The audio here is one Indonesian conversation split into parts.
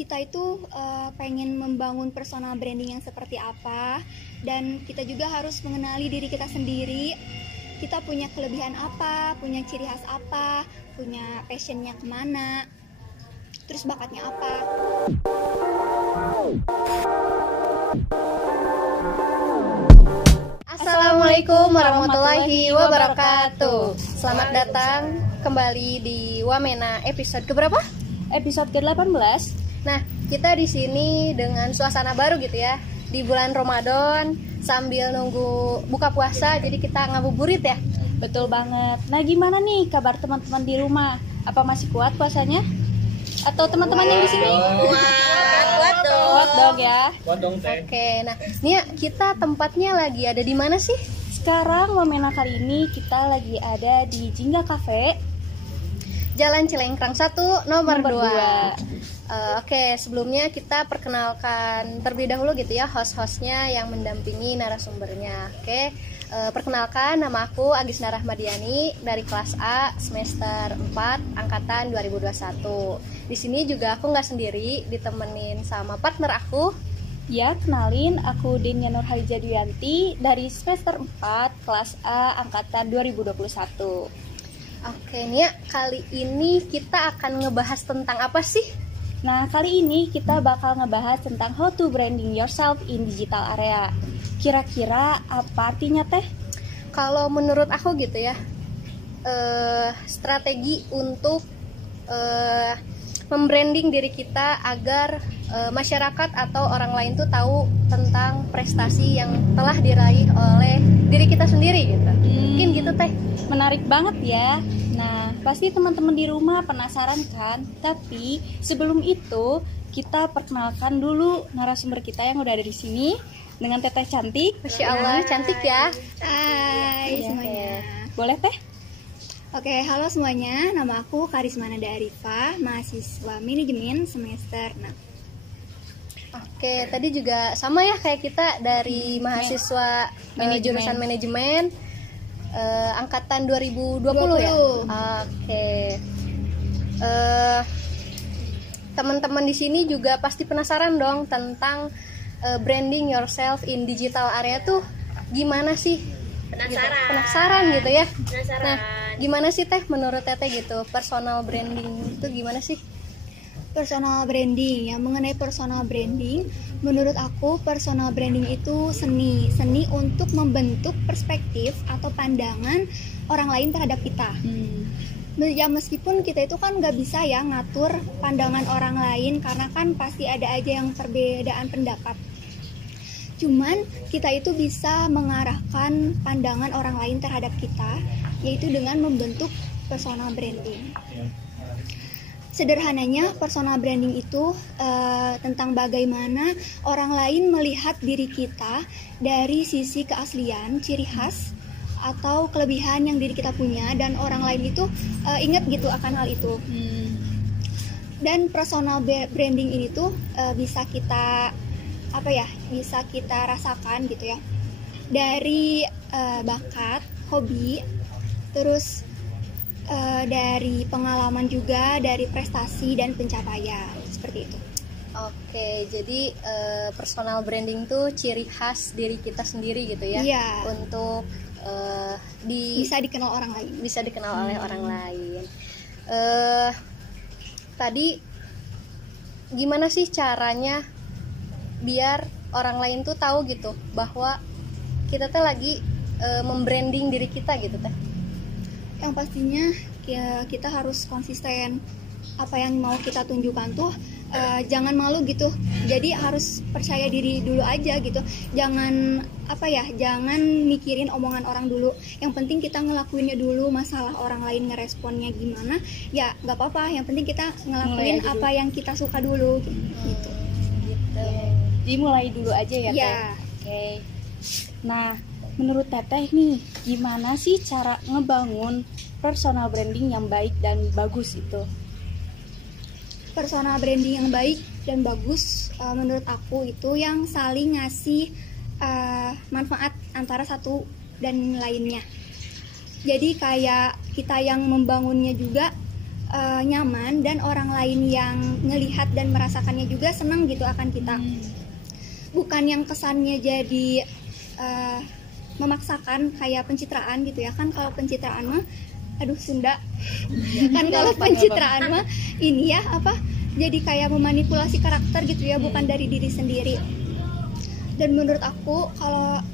kita itu pengen membangun personal branding yang seperti apa, dan kita juga harus mengenali diri kita sendiri. Kita punya kelebihan apa, punya ciri khas apa, punya passionnya kemana, terus bakatnya apa. Assalamualaikum warahmatullahi wabarakatuh. Selamat datang kembali di Wamena episode keberapa? Episode ke-18. Nah, kita di sini dengan suasana baru gitu ya. Di bulan Ramadan sambil nunggu buka puasa, jadi kita ngabuburit ya. Betul banget. Nah, gimana nih kabar teman-teman di rumah? Apa masih kuat puasanya? Atau teman-teman yang di sini? Kuat dong ya. Oke, nah, Nia, kita tempatnya lagi ada di mana sih? Sekarang Wamena kali ini kita lagi ada di Jingga Cafe, Jalan Cilengkrang 1, nomor 2. Oke, sebelumnya kita perkenalkan terlebih dahulu gitu ya host-hostnya yang mendampingi narasumbernya. Oke, perkenalkan, nama aku Agisna Rahmadiani dari kelas A semester 4 angkatan 2021. Di sini juga aku nggak sendiri, ditemenin sama partner aku. Ya, kenalin, aku Dinya Nurhaliza Duyanti dari semester 4 kelas A angkatan 2021. Oke, Nia, kali ini kita akan ngebahas tentang apa sih? Nah, kali ini kita bakal ngebahas tentang how to branding yourself in digital area. Kira-kira apa artinya teh? Kalau menurut aku gitu ya, strategi untuk membranding diri kita agar masyarakat atau orang lain tuh tahu tentang prestasi yang telah diraih oleh diri kita sendiri gitu. Mungkin gitu teh. Menarik banget ya. Nah, pasti teman-teman di rumah penasaran kan? Tapi sebelum itu kita perkenalkan dulu narasumber kita yang udah ada di sini dengan teteh cantik. Masya Allah, cantik ya. Hai Ya, semuanya. Boleh teh? Oke, halo semuanya. Nama aku Karisma Nada Arifah, mahasiswa manajemen semester 6. Oke, tadi juga sama ya kayak kita dari mahasiswa jurusan manajemen angkatan 2020 ya. Oke. Teman-teman di sini juga pasti penasaran dong tentang branding yourself in digital area tuh gimana sih? Penasaran gitu ya. Nah, gimana sih teh menurut teteh gitu personal branding itu gimana sih? Personal branding, ya, mengenai personal branding, menurut aku personal branding itu seni untuk membentuk perspektif atau pandangan orang lain terhadap kita. Ya, meskipun kita itu kan nggak bisa ya ngatur pandangan orang lain, karena kan pasti ada aja yang perbedaan pendapat. Cuman kita itu bisa mengarahkan pandangan orang lain terhadap kita, yaitu dengan membentuk personal branding. Sederhananya, personal branding itu tentang bagaimana orang lain melihat diri kita dari sisi keaslian, ciri khas, atau kelebihan yang diri kita punya, dan orang lain itu ingat gitu akan hal itu. Dan personal branding ini tuh bisa kita bisa kita rasakan gitu ya dari bakat, hobi, terus dari pengalaman juga, dari prestasi dan pencapaian, seperti itu. Oke, jadi personal branding tuh ciri khas diri kita sendiri gitu ya. Iya. Untuk bisa dikenal orang lain. Bisa dikenal oleh orang lain. Tadi gimana sih caranya biar orang lain tuh tahu gitu bahwa kita tuh lagi membranding diri kita gitu teh? Yang pastinya ya, kita harus konsisten. Apa yang mau kita tunjukkan tuh jangan malu gitu. Jadi harus percaya diri dulu aja gitu. Jangan jangan mikirin omongan orang dulu. Yang penting kita ngelakuinnya dulu. Masalah orang lain ngeresponnya gimana, ya nggak apa-apa. Yang penting kita ngelakuin apa yang kita suka dulu gitu. Jadi mulai dulu aja ya, Iya. Teh? Oke. Nah, menurut teteh nih, gimana sih cara ngebangun personal branding yang baik dan bagus itu? Personal branding yang baik dan bagus menurut aku itu yang saling ngasih manfaat antara satu dan lainnya. Jadi kayak kita yang membangunnya juga nyaman dan orang lain yang ngelihat dan merasakannya juga senang gitu akan kita. Bukan yang kesannya jadi memaksakan kayak pencitraan gitu ya kan. Kalau pencitraan mah Sunda kan kalau pencitraan mah ini ya jadi kayak memanipulasi karakter gitu ya, bukan dari diri sendiri. Dan menurut aku kalau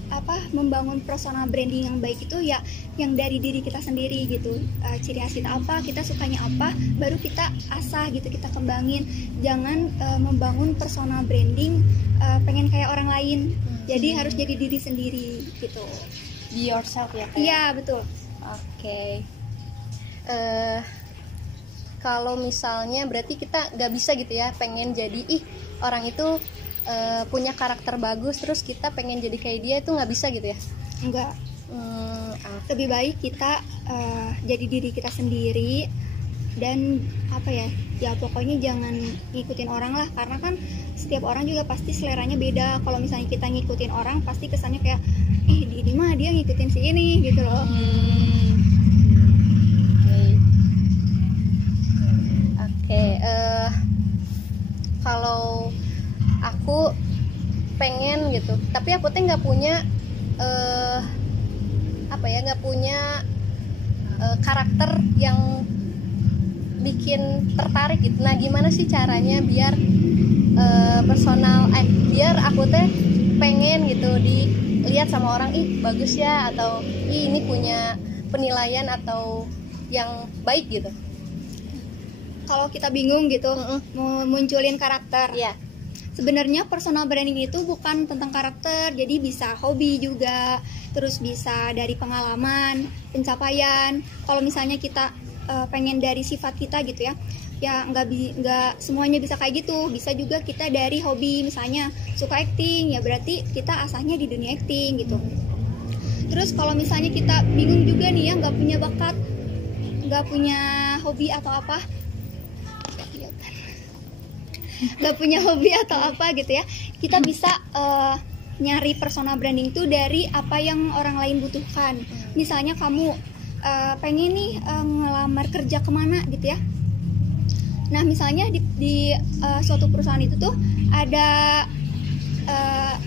membangun personal branding yang baik itu ya yang dari diri kita sendiri gitu. Ciri khas kita apa, kita sukanya apa, baru kita asah gitu, kita kembangin. Jangan membangun personal branding pengen kayak orang lain. Jadi harus jadi diri sendiri gitu. Be yourself ya. Iya betul. Oke. Kalau misalnya berarti kita nggak bisa gitu ya pengen jadi orang itu punya karakter bagus terus kita pengen jadi kayak dia, itu nggak bisa gitu ya? Enggak. Lebih baik kita jadi diri kita sendiri dan ya pokoknya jangan ngikutin orang lah, karena kan setiap orang juga pasti seleranya beda. Kalau misalnya kita ngikutin orang pasti kesannya kayak ini mah dia ngikutin si ini gitu loh. Oke, kalau aku pengen gitu, tapi aku tuh nggak punya nggak punya karakter yang bikin tertarik gitu. Nah, gimana sih caranya biar biar aku teh pengen gitu dilihat sama orang, bagus ya, atau ini punya penilaian atau yang baik gitu. Kalau kita bingung gitu mau munculin karakter, sebenarnya personal branding itu bukan tentang karakter, jadi bisa hobi juga, terus bisa dari pengalaman, pencapaian. Kalau misalnya kita pengen dari sifat kita gitu ya nggak semuanya bisa kayak gitu. Bisa juga kita dari hobi, misalnya suka acting, ya berarti kita asahnya di dunia acting gitu. Terus kalau misalnya kita bingung juga nih ya, nggak punya bakat, nggak punya hobi atau apa, gitu ya, kita bisa nyari personal branding tuh dari apa yang orang lain butuhkan. Misalnya kamu pengen nih ngelamar kerja kemana gitu ya. Nah misalnya di suatu perusahaan itu tuh ada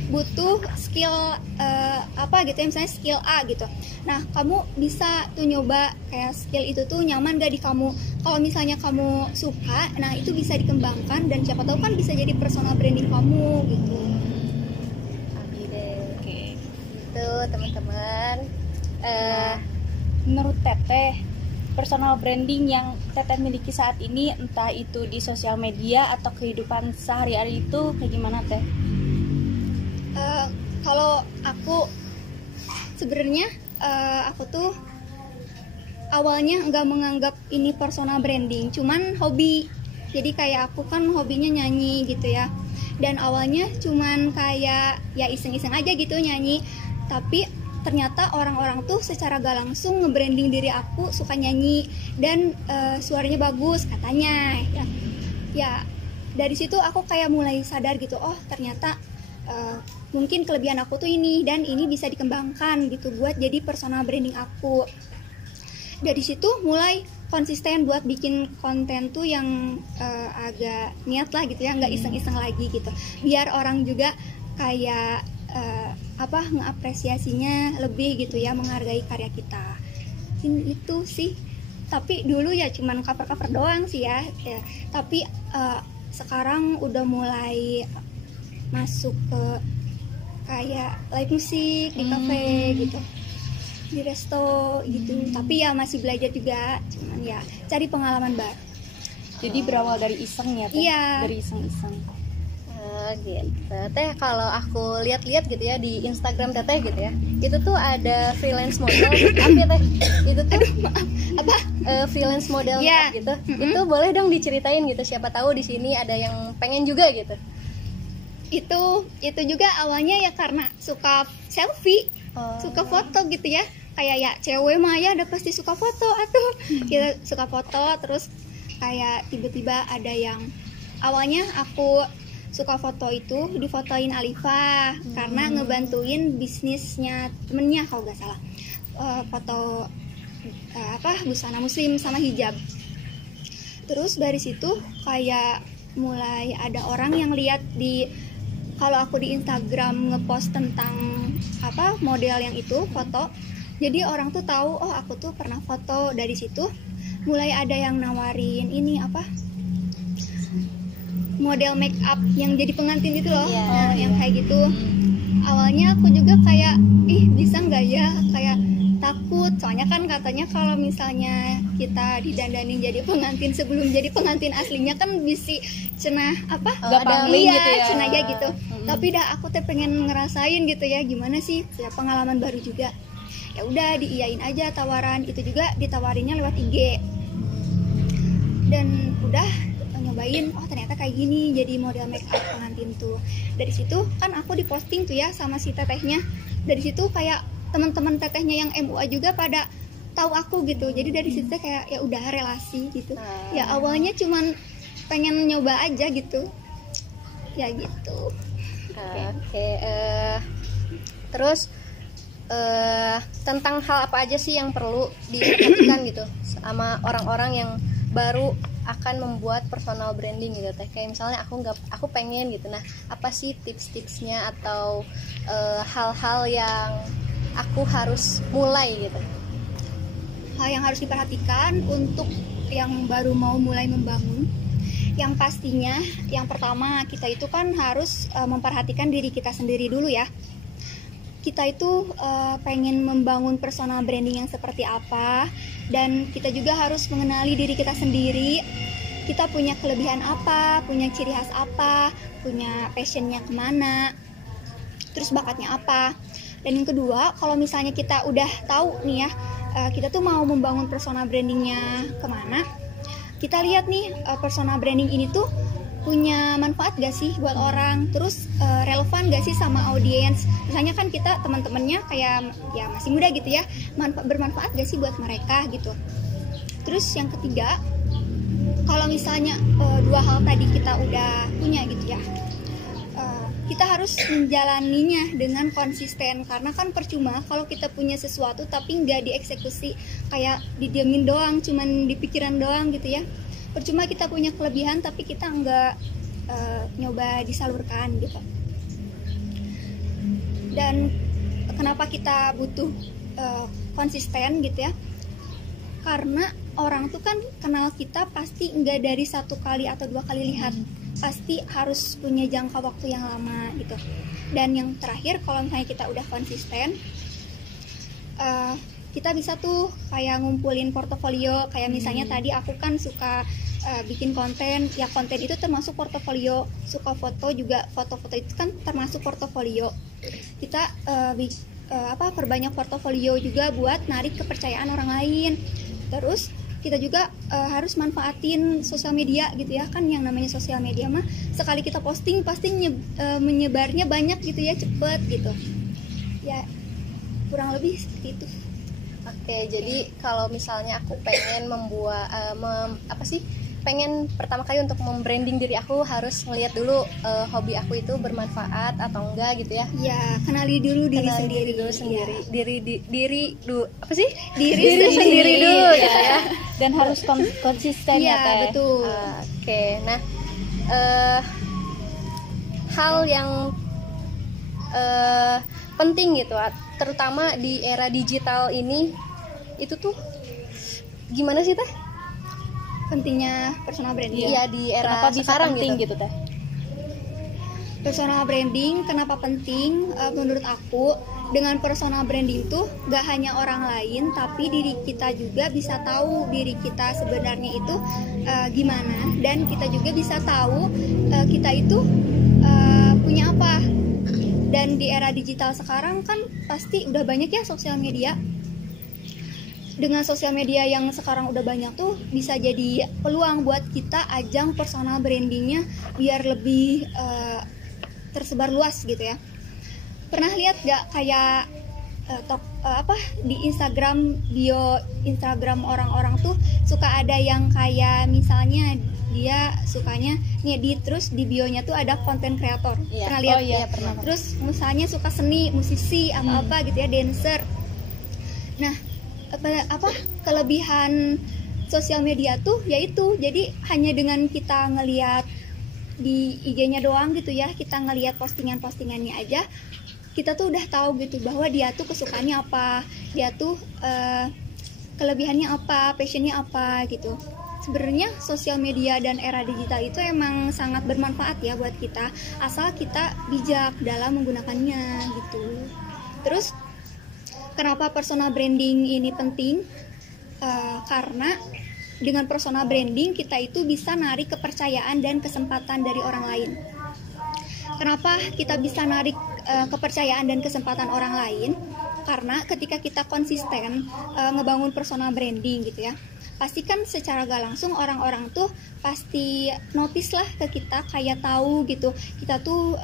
butuh skill gitu ya, misalnya skill A gitu. Nah kamu bisa tuh nyoba kayak skill itu tuh nyaman gak di kamu. Kalau misalnya kamu suka, nah itu bisa dikembangkan dan siapa tahu kan bisa jadi personal branding kamu gitu. Oke. Itu teman-teman. Menurut Teteh, personal branding yang Teteh miliki saat ini, entah itu di sosial media atau kehidupan sehari-hari, itu kayak gimana Teh? Kalau aku sebenarnya aku tuh awalnya nggak menganggap ini personal branding, cuman hobi. Jadi kayak aku kan hobinya nyanyi gitu ya, dan awalnya cuman kayak ya iseng-iseng aja gitu nyanyi. Tapi ternyata orang-orang tuh secara gak langsung nge-branding diri aku suka nyanyi dan suaranya bagus katanya ya. Dari situ aku kayak mulai sadar gitu, oh ternyata mungkin kelebihan aku tuh ini, dan ini bisa dikembangkan gitu buat jadi personal branding aku. Dari situ mulai konsisten buat bikin konten tuh yang agak niat lah gitu ya, nggak iseng-iseng lagi gitu, biar orang juga kayak mengapresiasinya lebih gitu ya, menghargai karya kita. Itu sih. Tapi dulu ya cuman cover-cover doang sih ya. Tapi sekarang udah mulai masuk ke kayak live musik di cafe gitu, di resto gitu. Tapi ya masih belajar juga, cuman ya cari pengalaman baru. Jadi berawal dari iseng ya Teh? Iya. Dari iseng-iseng. Gitu. Teh, kalau aku lihat-lihat gitu ya di Instagram Teteh gitu ya, itu tuh ada freelance model makeup ya Teh. Itu tuh freelance model makeup gitu. Itu boleh dong diceritain gitu, siapa tahu di sini ada yang pengen juga gitu. Itu juga awalnya ya karena suka selfie, suka foto gitu ya. Kayak ya cewek mah ya udah pasti suka foto atuh. Kita suka foto, terus kayak tiba-tiba ada yang awalnya aku suka foto itu difotoin Alifa karena ngebantuin bisnisnya temennya kalau nggak salah, foto busana muslim sama hijab. Terus dari situ kayak mulai ada orang yang lihat kalau aku di Instagram ngepost tentang model yang itu foto, jadi orang tuh tahu oh aku tuh pernah foto. Dari situ mulai ada yang nawarin ini model make up yang jadi pengantin itu loh. Yang kayak gitu. Awalnya aku juga kayak bisa nggak ya, kayak takut, soalnya kan katanya kalau misalnya kita didandanin jadi pengantin sebelum jadi pengantin aslinya kan bisa cenah gitu ya. cenah ya gitu. Tapi aku pengen ngerasain gitu ya, gimana sih ya, pengalaman baru juga. Ya udah diiyain aja tawaran itu, juga ditawarinnya lewat IG. Dan udah nyobain, oh ternyata kayak gini jadi model make up pengantin tuh. Dari situ kan aku diposting tuh ya sama si tetehnya. Dari situ kayak teman-teman tetehnya yang MUA juga pada tahu aku gitu. Jadi dari situ kayak ya udah relasi gitu. Ya awalnya cuman pengen nyoba aja gitu. Ya gitu. Oke. Terus tentang hal apa aja sih yang perlu diperhatikan gitu sama orang-orang yang baru akan membuat personal branding gitu teh? Kayak misalnya aku pengen gitu. Nah, apa sih tips-tipsnya atau hal-hal yang aku harus mulai gitu? Hal yang harus diperhatikan untuk yang baru mau mulai membangun, yang pastinya yang pertama kita itu kan harus memperhatikan diri kita sendiri dulu ya. Kita itu pengen membangun personal branding yang seperti apa, dan kita juga harus mengenali diri kita sendiri. Kita punya kelebihan apa, punya ciri khas apa, punya passionnya kemana, terus bakatnya apa. Dan yang kedua, kalau misalnya kita udah tahu nih ya, kita tuh mau membangun personal brandingnya kemana, kita lihat nih personal branding ini tuh punya manfaat gak sih buat orang, terus relevan gak sih sama audiens. Misalnya kan kita teman-temannya kayak ya masih muda gitu ya, bermanfaat gak sih buat mereka gitu. Terus yang ketiga, kalau misalnya dua hal tadi kita udah punya gitu ya, kita harus menjalaninya dengan konsisten. Karena kan percuma kalau kita punya sesuatu tapi nggak dieksekusi, kayak didiemin doang, cuman di pikiran doang gitu ya. Percuma kita punya kelebihan tapi kita nggak nyoba disalurkan gitu. Dan kenapa kita butuh konsisten gitu ya, karena orang tuh kan kenal kita pasti nggak dari satu kali atau dua kali lihat, pasti harus punya jangka waktu yang lama gitu. Dan yang terakhir, kalau misalnya kita udah konsisten, kita bisa tuh kayak ngumpulin portofolio. Kayak misalnya tadi aku kan suka bikin konten, ya konten itu termasuk portofolio. Suka foto juga, foto-foto itu kan termasuk portofolio. Kita perbanyak portofolio juga buat narik kepercayaan orang lain. Terus kita juga harus manfaatin sosial media gitu ya, kan yang namanya sosial media mah sekali kita posting pasti menyebarnya banyak gitu ya, cepet gitu ya, kurang lebih seperti itu. Oke, jadi kalau misalnya aku pengen pengen pertama kali untuk membranding diri aku, harus ngelihat dulu hobi aku itu bermanfaat atau enggak gitu ya. Ya, kenali dulu diri sendiri. Diri sendiri dulu gitu ya. Dan harus konsisten ya teh. Betul. Oke, nah hal yang penting gitu, terutama di era digital ini, itu tuh gimana sih teh? Pentingnya personal branding. Iya, di era kenapa bisa sekarang penting gitu teh? Personal branding kenapa penting? Menurut aku, dengan personal branding tuh gak hanya orang lain, tapi diri kita juga bisa tahu diri kita sebenarnya itu gimana, dan kita juga bisa tahu kita itu punya apa. Dan di era digital sekarang kan pasti udah banyak ya sosial media. Dengan sosial media yang sekarang udah banyak tuh, bisa jadi peluang buat kita ajang personal brandingnya biar lebih tersebar luas gitu ya. Pernah lihat gak kayak di Instagram, bio Instagram orang-orang tuh suka ada yang kayak misalnya dia sukanya ngedit, terus di bionya tuh ada konten kreator. Pernah lihat? Pernah. Terus misalnya suka seni, musisi, apa gitu ya, dancer. Nah, kelebihan sosial media tuh yaitu jadi hanya dengan kita ngelihat di IG-nya doang gitu ya, kita ngelihat postingannya aja, kita tuh udah tahu gitu bahwa dia tuh kesukaannya apa, dia tuh kelebihannya apa, passionnya apa gitu. Sebenarnya sosial media dan era digital itu emang sangat bermanfaat ya buat kita, asal kita bijak dalam menggunakannya gitu. Terus kenapa personal branding ini penting? Karena dengan personal branding kita itu bisa narik kepercayaan dan kesempatan dari orang lain. Kenapa kita bisa narik kepercayaan dan kesempatan orang lain? Karena ketika kita konsisten ngebangun personal branding gitu ya, pasti kan secara gak langsung orang-orang tuh pasti notice lah ke kita, kayak tahu gitu kita tuh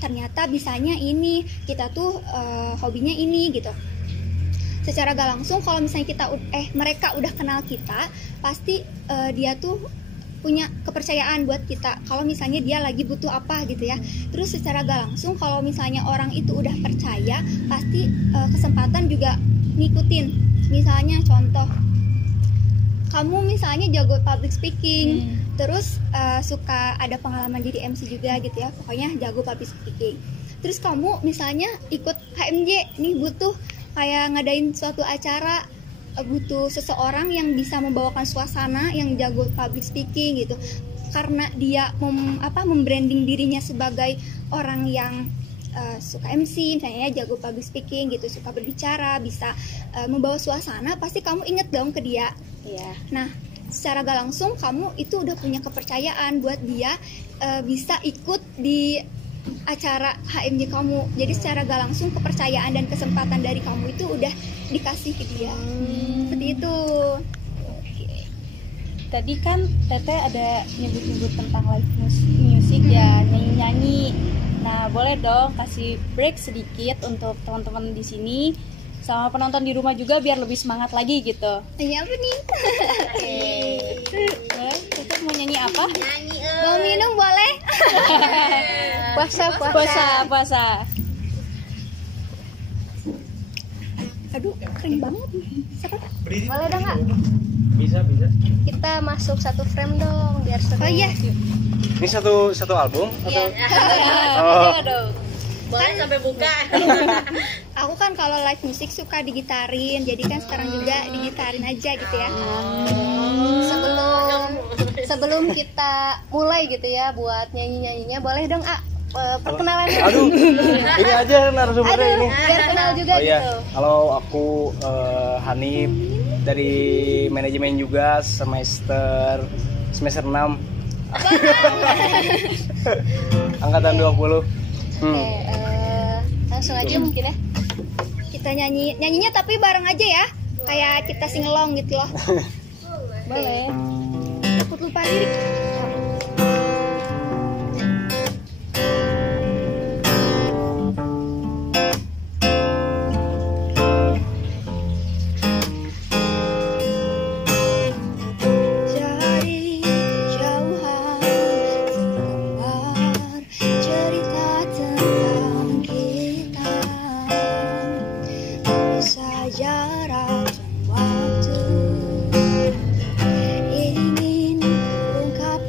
ternyata bisanya ini, kita tuh hobinya ini gitu. Secara gak langsung kalau misalnya mereka udah kenal kita, pasti dia tuh punya kepercayaan buat kita kalau misalnya dia lagi butuh apa gitu ya. Terus secara gak langsung kalau misalnya orang itu udah percaya, pasti kesempatan juga ngikutin. Misalnya contoh, kamu misalnya jago public speaking, terus suka ada pengalaman jadi MC juga gitu ya, pokoknya jago public speaking. Terus kamu misalnya ikut HMJ nih, butuh kayak ngadain suatu acara, butuh seseorang yang bisa membawakan suasana, yang jago public speaking gitu. Karena dia membranding dirinya sebagai orang yang suka MC misalnya ya, jago public speaking gitu, suka berbicara, bisa membawa suasana, pasti kamu inget dong ke dia. Iya. Nah, secara gak langsung kamu itu udah punya kepercayaan buat dia bisa ikut di acara HMJ kamu. Jadi secara gak langsung kepercayaan dan kesempatan dari kamu itu udah dikasih ke dia. Seperti itu. Tadi kan Teteh ada nyebut-nyebut tentang live music ya, nyanyi-nyanyi. Nah, boleh dong kasih break sedikit untuk teman-teman di sini sama penonton di rumah juga biar lebih semangat lagi gitu. Nyanyi apa nih? Teteh mau nyanyi apa? Mau minum boleh? Puasa. Aduh, keren banget. Siapa? Boleh dong Kak? Bisa. Kita masuk satu frame dong biar seru. Oh iya. Ini satu album atau? Iya dong. Boleh sampai buka. Aku kan kalau live musik suka digitarin, jadi kan sekarang juga digitarin aja gitu ya. Sebelum kita mulai gitu ya buat nyanyi-nyanyinya, boleh dong perkenalan. Aduh, ini aja narasumbernya ini. Biar kenal juga Oh iya, gitu. kalau aku Hanif dari manajemen juga semester 6 angkatan 20. Oke, langsung aja mungkin ya. Kita nyanyinya tapi bareng aja ya. Kayak kita singelong gitu loh. Boleh. Takut lupa lirik. Dari jauhan terdengar cerita tentang kita, bisa jarak dan waktu, ingin ungkap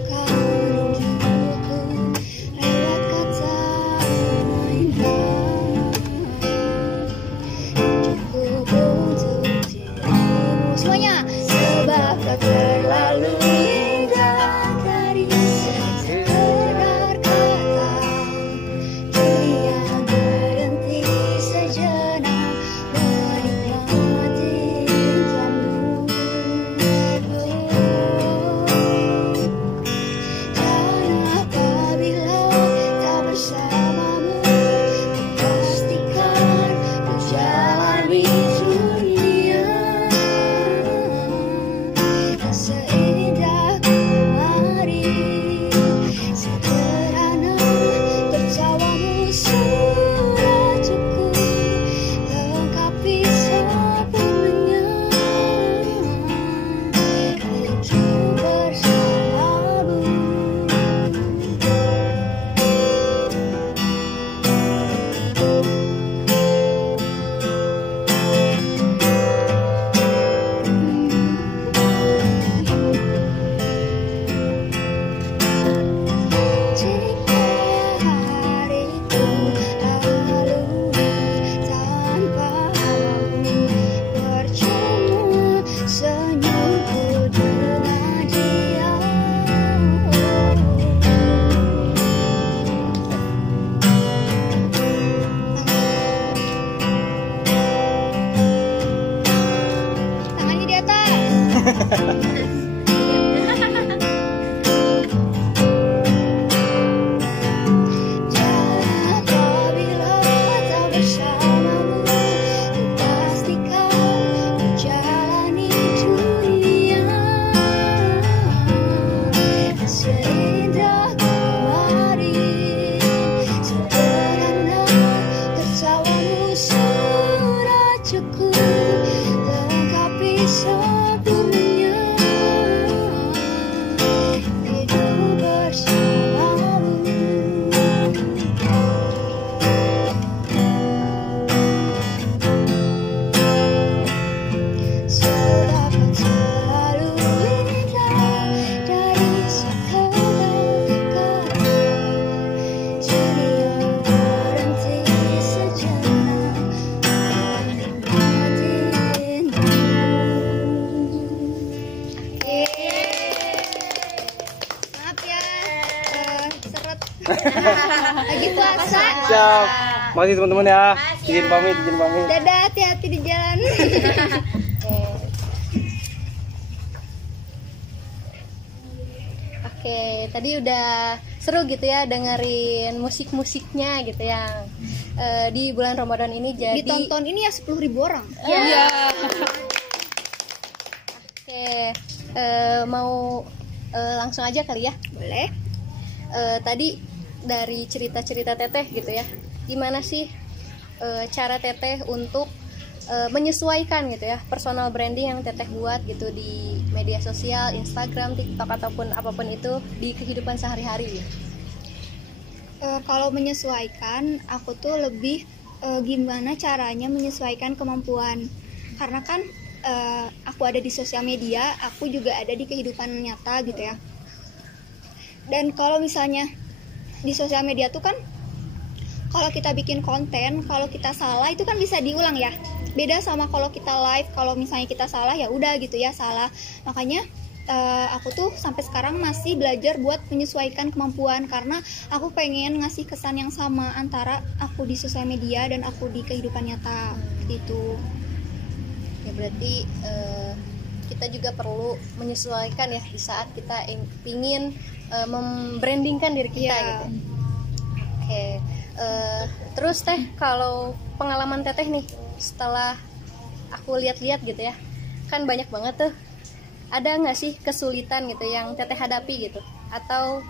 Lagi puasa. Siap. Makasih teman-teman ya. Izin pamit. Dadah, hati-hati di jalan. Oke, tadi udah seru gitu ya dengerin musik-musiknya gitu yang di bulan Ramadan ini jadi Ditonton ini ya 10.000 orang. Iya. Oke, mau langsung aja kali ya. Boleh. Tadi dari cerita-cerita Teteh gitu ya, gimana sih cara Teteh untuk menyesuaikan gitu ya personal branding yang Teteh buat gitu di media sosial, Instagram, TikTok ataupun apapun itu di kehidupan sehari-hari. Kalau menyesuaikan, aku tuh lebih gimana caranya menyesuaikan kemampuan. Karena kan aku ada di sosial media, aku juga ada di kehidupan nyata gitu ya. Dan kalau misalnya di sosial media tuh kan, kalau kita bikin konten, kalau kita salah itu kan bisa diulang ya. Beda sama kalau kita live, kalau misalnya kita salah ya udah gitu ya, salah. Makanya aku tuh sampai sekarang masih belajar buat menyesuaikan kemampuan, karena aku pengen ngasih kesan yang sama antara aku di sosial media dan aku di kehidupan nyata gitu. Ya berarti kita juga perlu menyesuaikan ya di saat kita ingin membrandingkan diri kita gitu. Oke. Terus Teh, kalau pengalaman Teteh nih setelah aku lihat-lihat gitu ya, kan banyak banget tuh, ada nggak sih kesulitan gitu yang Teteh hadapi gitu, atau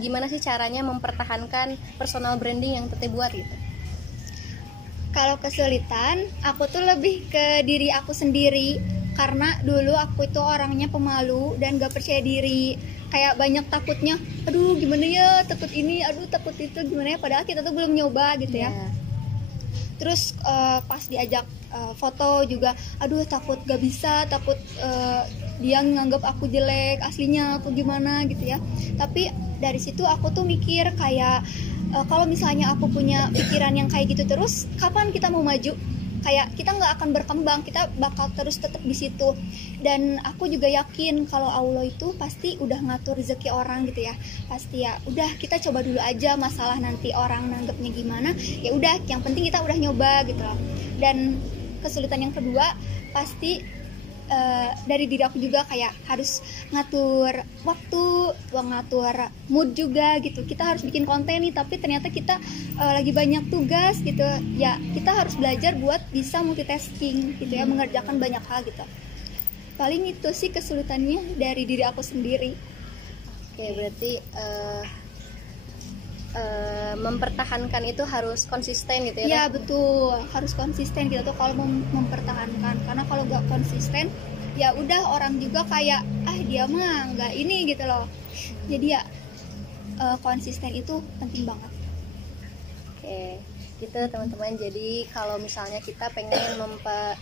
gimana sih caranya mempertahankan personal branding yang Teteh buat gitu? Kalau kesulitan, aku tuh lebih ke diri aku sendiri, karena dulu aku itu orangnya pemalu dan gak percaya diri, kayak banyak takutnya, aduh gimana ya, takut ini, aduh takut itu, gimana ya, padahal kita tuh belum nyoba gitu ya. Terus pas diajak foto juga, aduh takut gak bisa, takut dia nganggap aku jelek, aslinya aku gimana gitu ya. Tapi dari situ aku tuh mikir kayak kalau misalnya aku punya pikiran yang kayak gitu terus, kapan kita mau maju? Kayak kita nggak akan berkembang, kita bakal terus tetap di situ. Dan aku juga yakin kalau Allah itu pasti udah ngatur rezeki orang gitu ya. Pasti ya, udah kita coba dulu aja, masalah nanti orang nanggepnya gimana, ya udah, yang penting kita udah nyoba gitu loh. Dan kesulitan yang kedua pasti dari diri aku juga, kayak harus ngatur waktu, ngatur mood juga gitu. Kita harus bikin konten nih, tapi ternyata kita lagi banyak tugas gitu ya. Kita harus belajar buat bisa multitasking gitu ya, mengerjakan banyak hal gitu. Paling itu sih kesulitannya dari diri aku sendiri. Oke, berarti mempertahankan itu harus konsisten gitu ya? Iya betul, harus konsisten kita tuh kalau mau mempertahankan. Karena kalau nggak konsisten, ya udah orang juga kayak dia mah nggak ini gitu loh. Jadi ya konsisten itu penting banget. Oke, gitu teman-teman. Jadi kalau misalnya kita pengen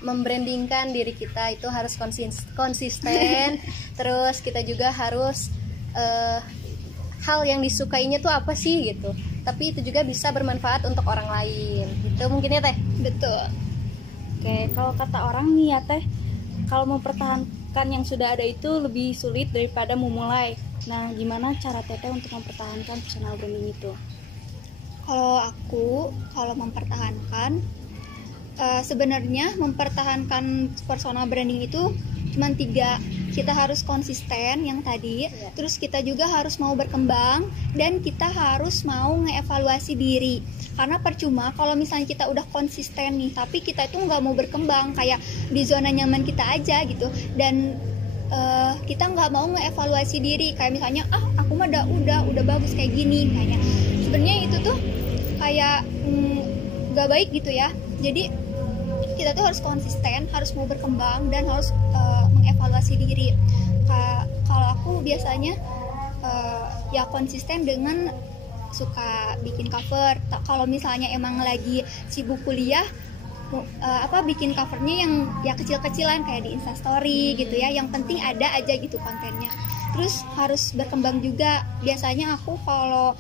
membrandingkan diri kita itu harus konsisten. Terus kita juga harus hal yang disukainya tuh apa sih gitu, tapi itu juga bisa bermanfaat untuk orang lain gitu mungkin ya Teh. Betul. Oke, kalau kata orang nih ya Teh, kalau mempertahankan yang sudah ada itu lebih sulit daripada memulai. Nah, gimana cara Teteh untuk mempertahankan personal branding itu? Kalau mempertahankan, sebenarnya mempertahankan personal branding itu cuma 3. Kita harus konsisten yang tadi, terus kita juga harus mau berkembang, dan kita harus mau ngeevaluasi diri. Karena percuma kalau misalnya kita udah konsisten nih, tapi kita itu nggak mau berkembang, kayak di zona nyaman kita aja gitu, dan kita nggak mau ngeevaluasi diri, kayak misalnya aku mah udah bagus kayak gini, kayaknya sebenarnya itu tuh kayak nggak baik gitu ya. Jadi kita tuh harus konsisten, harus mau berkembang, dan harus mengevaluasi diri. Kalau aku biasanya ya konsisten dengan suka bikin cover. Kalau misalnya emang lagi sibuk kuliah, bikin covernya yang ya kecil-kecilan kayak di Instastory gitu ya. Yang penting ada aja gitu kontennya. Terus harus berkembang juga. Biasanya aku kalau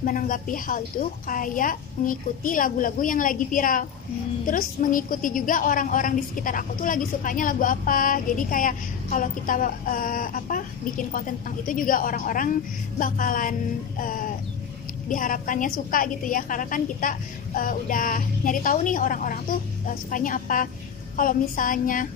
menanggapi hal itu kayak mengikuti lagu-lagu yang lagi viral. Terus mengikuti juga orang-orang di sekitar aku tuh lagi sukanya lagu apa. Jadi kayak kalau kita bikin konten tentang itu juga orang-orang bakalan diharapkannya suka gitu ya, karena kan kita udah nyari tahu nih orang-orang tuh sukanya apa. Kalau misalnya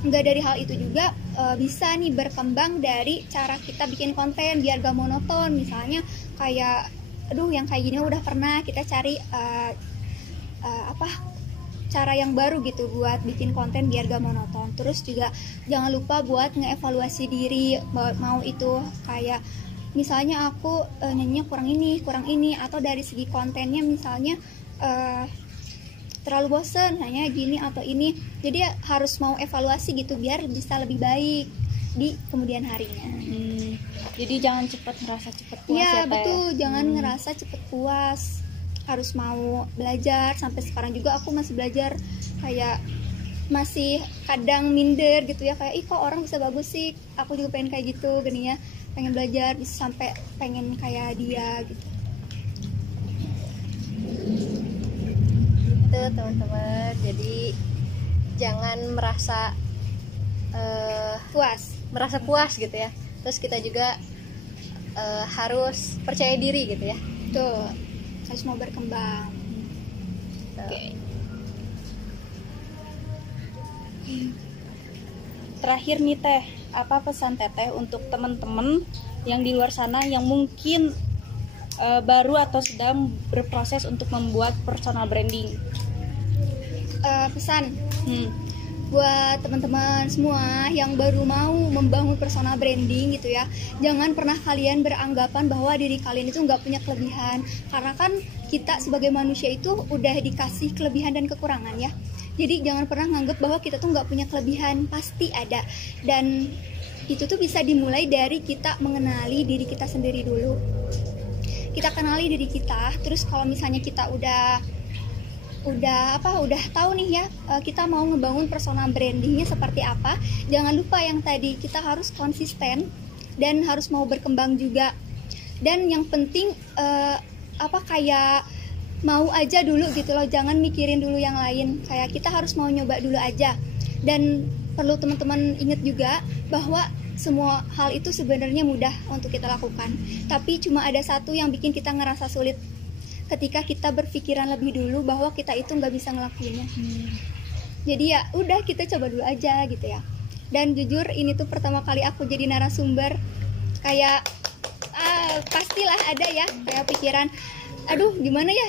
nggak dari hal itu juga bisa nih berkembang dari cara kita bikin konten biar gak monoton. Misalnya kayak aduh yang kayak gini udah pernah, kita cari cara yang baru gitu buat bikin konten biar gak monoton. Terus juga jangan lupa buat ngeevaluasi diri, mau itu kayak misalnya aku nyanyinya kurang ini, atau dari segi kontennya misalnya terlalu bosen hanya gini atau ini. Jadi harus mau evaluasi gitu biar bisa lebih baik di kemudian harinya. Jadi jangan ngerasa cepet puas ya, betul, jangan ngerasa cepet puas. Harus mau belajar. Sampai sekarang juga aku masih belajar, kayak masih kadang minder gitu ya, kayak ih kok orang bisa bagus sih, aku juga pengen kayak gitu gini ya, pengen belajar bisa sampai pengen kayak dia gitu. Itu teman-teman, jadi jangan merasa puas gitu ya. Terus kita juga harus percaya diri gitu ya. Tuh, harus mau berkembang. Oke. Terakhir nih Teh, apa pesan Teteh untuk teman-teman yang di luar sana yang mungkin baru atau sedang berproses untuk membuat personal branding? Pesan buat teman-teman semua yang baru mau membangun personal branding gitu ya, jangan pernah kalian beranggapan bahwa diri kalian itu nggak punya kelebihan, karena kan kita sebagai manusia itu udah dikasih kelebihan dan kekurangan ya. Jadi jangan pernah nganggap bahwa kita tuh nggak punya kelebihan, pasti ada. Dan itu tuh bisa dimulai dari kita mengenali diri kita sendiri dulu. Kita kenali diri kita, terus kalau misalnya kita udah tahu nih ya, kita mau ngebangun personal brandingnya seperti apa, jangan lupa yang tadi, kita harus konsisten dan harus mau berkembang juga. Dan yang penting kayak mau aja dulu gitu loh, jangan mikirin dulu yang lain, kayak kita harus mau nyoba dulu aja. Dan perlu teman-teman ingat juga bahwa semua hal itu sebenarnya mudah untuk kita lakukan, tapi cuma ada satu yang bikin kita ngerasa sulit, ketika kita berpikiran lebih dulu bahwa kita itu nggak bisa ngelakuinnya. Jadi ya udah, kita coba dulu aja gitu ya. Dan jujur ini tuh pertama kali aku jadi narasumber, kayak pastilah ada ya kayak pikiran, aduh gimana ya,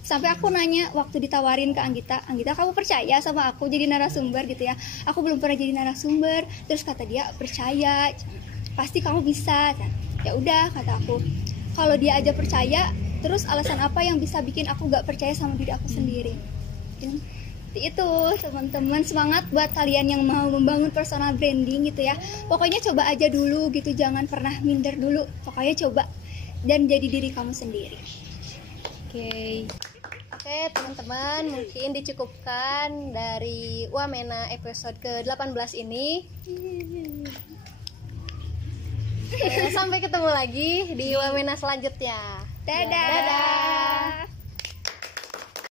sampai aku nanya waktu ditawarin ke Anggita, kamu percaya sama aku jadi narasumber gitu ya, aku belum pernah jadi narasumber. Terus kata dia, percaya, pasti kamu bisa. Ya udah, kata aku, kalau dia aja percaya, terus alasan apa yang bisa bikin aku gak percaya sama diri aku sendiri. Itu teman-teman, semangat buat kalian yang mau membangun personal branding gitu ya. Pokoknya coba aja dulu gitu, jangan pernah minder dulu, pokoknya coba dan jadi diri kamu sendiri. Oke teman-teman, mungkin dicukupkan dari Wamena episode ke-18 ini. Sampai ketemu lagi di Wamena selanjutnya. Dadah.